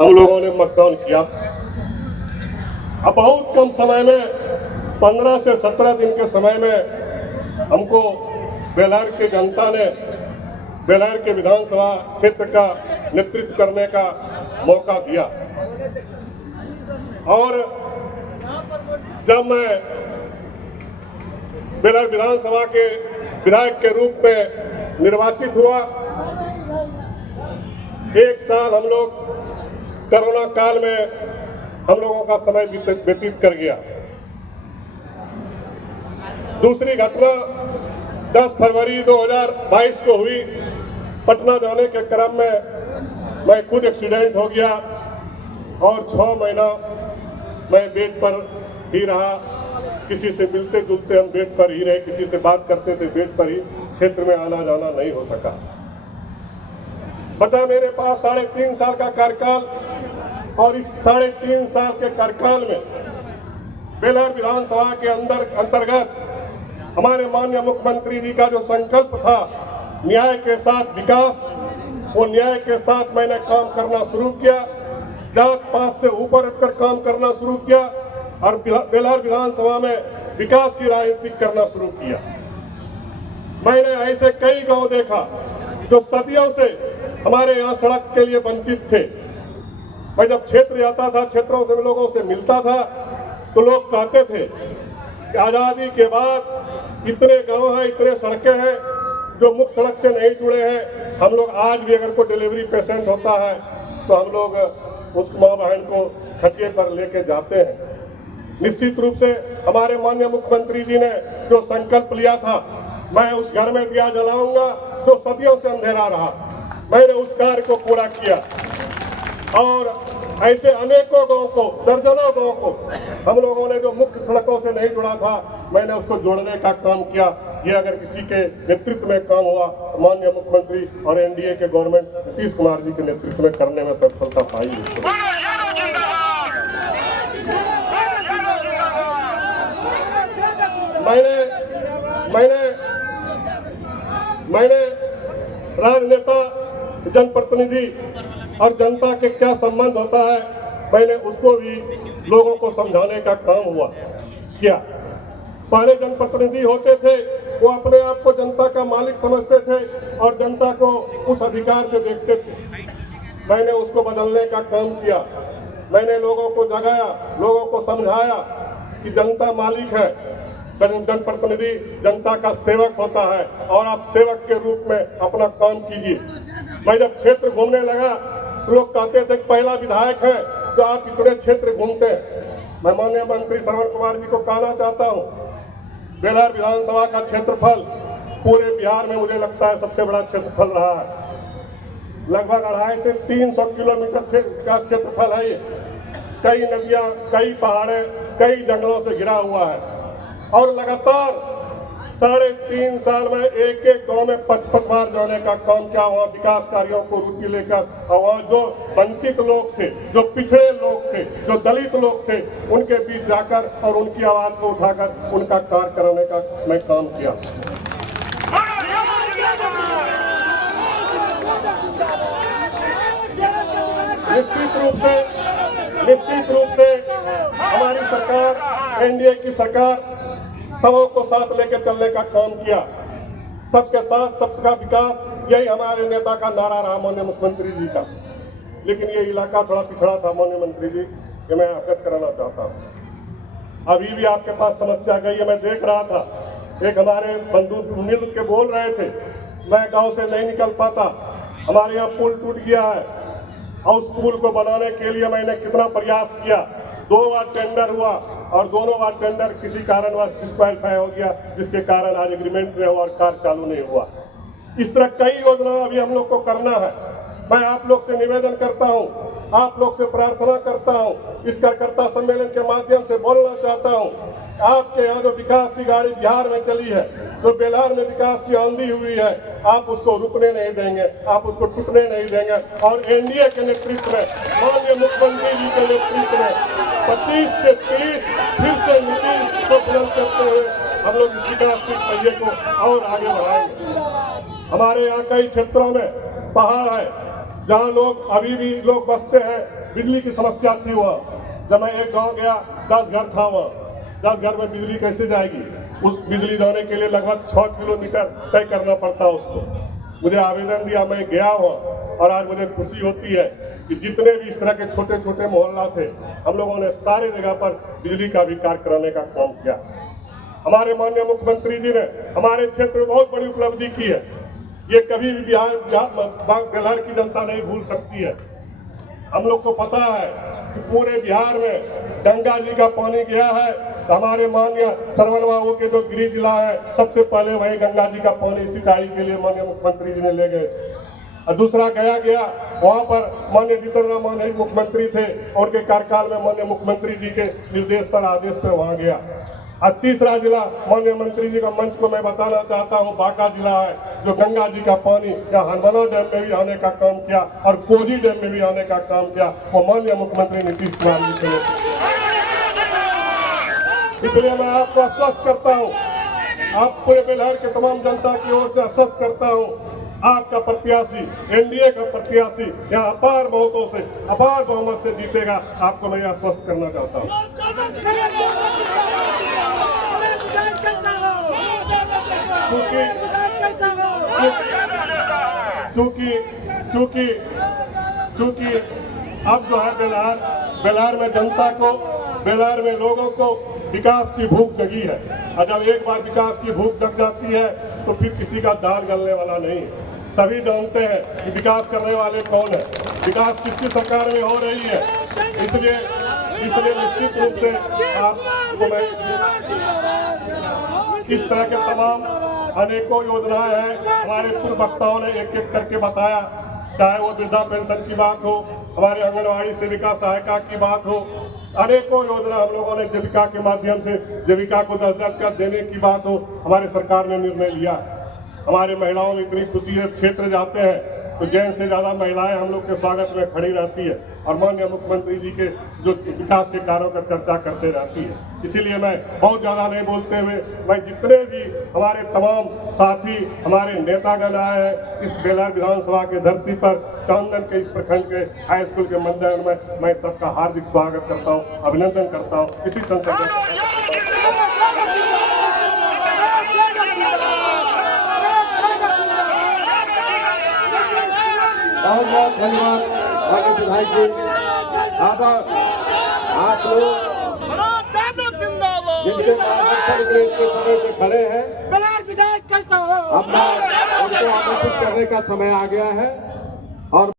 हम लोगों ने मतदान किया। अब बहुत कम समय में 15 से 17 दिन के समय में हमको बेलहर की जनता ने बेलहर के विधानसभा क्षेत्र का नेतृत्व करने का मौका दिया। और जब मैं बेलहर विधानसभा के विधायक के रूप में निर्वाचित हुआ, एक साल हम लोग कोरोना काल में हम लोगों का समय व्यतीत कर गया। दूसरी घटना 10 फरवरी 2022 को हुई। पटना जाने के क्रम में मैं खुद एक्सीडेंट हो गया और 6 महीना मैं बेड पर ही रहा। किसी से मिलते जुलते हम बेड पर ही रहे, किसी से बात करते थे बेड पर ही, क्षेत्र में आना जाना नहीं हो सका। बता मेरे पास 3.5 साल का कार्यकाल, और इस 3.5 साल के कार्यकाल में बेलहर विधानसभा के अंतर्गत हमारे माननीय मुख्यमंत्री जी का जो संकल्प था न्याय के साथ विकास, वो न्याय के साथ मैंने काम करना शुरू किया। जात पात से ऊपर उठकर काम करना शुरू किया और बेलहर विधानसभा में विकास की राजनीति करना शुरू किया। मैंने ऐसे कई गांव देखा जो सदियों से हमारे यहाँ सड़क के लिए वंचित थे। मैं जब क्षेत्र जाता था, क्षेत्रों से लोगों से मिलता था, तो लोग कहते थे कि आज़ादी के बाद इतने गांव हैं, इतने सड़कें हैं जो मुख्य सड़क से नहीं जुड़े हैं। हम लोग आज भी अगर कोई डिलीवरी पेशेंट होता है तो हम लोग उस माँ बहन को खटिए पर लेके जाते हैं। निश्चित रूप से हमारे माननीय मुख्यमंत्री जी ने जो संकल्प लिया था, मैं उस घर में दिया जलाऊंगा जो सदियों से अंधेरा रहा, मैंने उस कार्य को पूरा किया। और ऐसे अनेकों गांव को, दर्जनों गांव को हम लोगों ने जो मुख्य सड़कों से नहीं जुड़ा था, मैंने उसको जोड़ने का काम किया। ये अगर किसी के नेतृत्व में काम हुआ तो माननीय मुख्यमंत्री और एनडीए के गवर्नमेंट नीतीश कुमार जी के नेतृत्व में करने में सफलता पाई है। मैंने राजनेता, जनप्रतिनिधि और जनता के क्या संबंध होता है, मैंने उसको भी लोगों को समझाने का काम किया। पहले जनप्रतिनिधि होते थे, वो अपने आप को जनता का मालिक समझते थे और जनता को उस अधिकार से देखते थे। मैंने उसको बदलने का काम किया। मैंने लोगों को जगाया, लोगों को समझाया कि जनता मालिक है, जनप्रतिनिधि जनता का सेवक होता है और आप सेवक के रूप में अपना काम कीजिए। मैं जब क्षेत्र घूमने लगा तो लोग कहते थे पहला विधायक है जो आप इतने क्षेत्र घूमते हैं। मैं माननीय मंत्री श्रवण कुमार जी को कहना चाहता हूँ, बेलहर विधानसभा का क्षेत्रफल पूरे बिहार में मुझे लगता है सबसे बड़ा क्षेत्रफल रहा है। लगभग 250 से 300 किलोमीटर का क्षेत्रफल है ये। कई नदियाँ, कई पहाड़े, कई जंगलों से घिरा हुआ है और लगातार 3.5 साल में एक गांव में 5 बार जाने का काम किया। वहाँ विकास कार्यों को रुचि लेकर, और वहाँ जो वंचित लोग थे, जो पिछड़े लोग थे, जो दलित लोग थे, उनके बीच जाकर और उनकी आवाज को उठाकर उनका कार्य कराने का मैं काम किया। निश्चित रूप से हमारी सरकार, एनडीए की सरकार सबों को साथ लेकर चलने का काम किया। सबके साथ सबका विकास, यही हमारे नेता का नारा रहा, माननीय मुख्यमंत्री जी का। लेकिन ये इलाका थोड़ा पिछड़ा था माननीय मंत्री जी, ये मैं अवगत कराना चाहता हूँ। अभी भी आपके पास समस्या गई है। मैं देख रहा था, एक हमारे बंधु मिल के बोल रहे थे, मैं गाँव से नहीं निकल पाता, हमारे यहाँ पुल टूट गया है और उस पुल को बनाने के लिए मैंने कितना प्रयास किया। 2 बार टेंडर हुआ और दोनों बार टेंडर किसी कारणवश डिस्क्वालीफाई हो गया, जिसके कारण आज एग्रीमेंट में हुआ और कार्य चालू नहीं हुआ। इस तरह कई योजना अभी हम लोग को करना है। मैं आप लोग से निवेदन करता हूं, आप लोग से प्रार्थना करता हूं, इस कार्यकर्ता सम्मेलन के माध्यम से बोलना चाहता हूं, आपके यहाँ जो विकास की गाड़ी बिहार में चली है, जो बेलहर में विकास की आंधी हुई है, आप उसको रुकने नहीं देंगे, आप उसको टूटने नहीं देंगे। और एनडीए के नेतृत्व में, माननीय मुख्यमंत्री जी के नेतृत्व में 25 से 30 फिर से नीति को बुलंद करते हुए हम लोग विकास के पहिए को और आगे बढ़ाएंगे। हमारे यहाँ कई क्षेत्रों में पहाड़ है, जहाँ लोग अभी भी लोग बसते हैं, बिजली की समस्या थी वहाँ। जब मैं एक गांव गया, 10 घर था वहाँ। 10 घर में बिजली कैसे जाएगी? उस बिजली जाने के लिए लगभग 6 किलोमीटर तय करना पड़ता उसको। मुझे आवेदन दिया, मैं गया वहाँ, और आज मुझे खुशी होती है कि जितने भी इस तरह के छोटे छोटे मोहल्ला थे, हम लोगों ने सारे जगह पर बिजली का विकास कराने का काम किया। हमारे माननीय मुख्यमंत्री जी ने हमारे क्षेत्र में बहुत बड़ी उपलब्धि की है। ये कभी भी बेलहर की जनता नहीं भूल सकती है। हम लोग को पता है कि पूरे बिहार में गंगा जी का पानी गया है, तो हमारे माननीय श्रवण बाबू के जो गृह जिला है, सबसे पहले वही गंगा जी का पानी सिंचाई के लिए माननीय मुख्यमंत्री जी ने ले गए। और दूसरा गया वहाँ पर माननीय जितेंद्र मांझी मुख्यमंत्री थे, उनके कार्यकाल में माननीय मुख्यमंत्री जी के निर्देश पर, आदेश पर वहाँ गया। और तीसरा जिला माननीय मंत्री जी का मंच को मैं बताना चाहता हूँ, बांका जिला है, जो गंगा जी का पानी या हनुमाना डैम में भी आने का काम किया और कोसी डैम में भी आने का काम किया, वो माननीय मुख्यमंत्री नीतीश कुमार जी थे। इसलिए मैं आपको आश्वस्त करता हूँ, आप पूरे बेलहर के तमाम जनता की ओर से आश्वस्त करता हूँ, आपका प्रत्याशी, एनडीए का प्रत्याशी यहाँ अपार बहुमतों से, अपार बहुमत से जीतेगा। आपको मैं आश्वस्त करना चाहता हूँ। चूंकि अब जो है बेलहर में जनता को, बेलहर में लोगों को विकास की भूख जगी है, और जब एक बार विकास की भूख जग जाती है तो फिर किसी का दाल गलने वाला नहीं है। सभी जानते हैं कि विकास करने वाले कौन है, विकास किसकी सरकार में हो रही है। इसलिए निश्चित रूप से आपको मैं इस तरह के तमाम अनेकों योजनाएं हैं, हमारे पूर्व वक्ताओं ने एक एक करके बताया, चाहे वो वृद्धा पेंशन की बात हो, हमारे आंगनवाड़ी सेविका सहायिका की बात हो, अनेकों योजना हम लोगों ने जीविका के माध्यम से जीविका को 10-10 कर देने की बात हो, हमारे सरकार ने निर्णय लिया। हमारे महिलाओं में इतनी खुशी है, क्षेत्र जाते हैं तो जेंट्स से ज्यादा महिलाएं हम लोग के स्वागत में खड़ी रहती है और माननीय मुख्यमंत्री जी के जो विकास के कार्यों पर चर्चा करते रहती है। इसीलिए मैं बहुत ज्यादा नहीं बोलते हुए, मैं जितने भी हमारे तमाम साथी, हमारे नेतागण आए हैं इस बेलहर विधानसभा के धरती पर, चांदन के इस प्रखंड के हाई स्कूल के मंदिर में, मैं सबका हार्दिक स्वागत करता हूँ, अभिनंदन करता हूँ। इसी संसद बहुत बहुत धन्यवाद आगे विधायक जी। आप लोग जिनके मार्गदर्शन के लिए समय से खड़े हैं, अब उनको आमंत्रित करने का समय आ गया है। और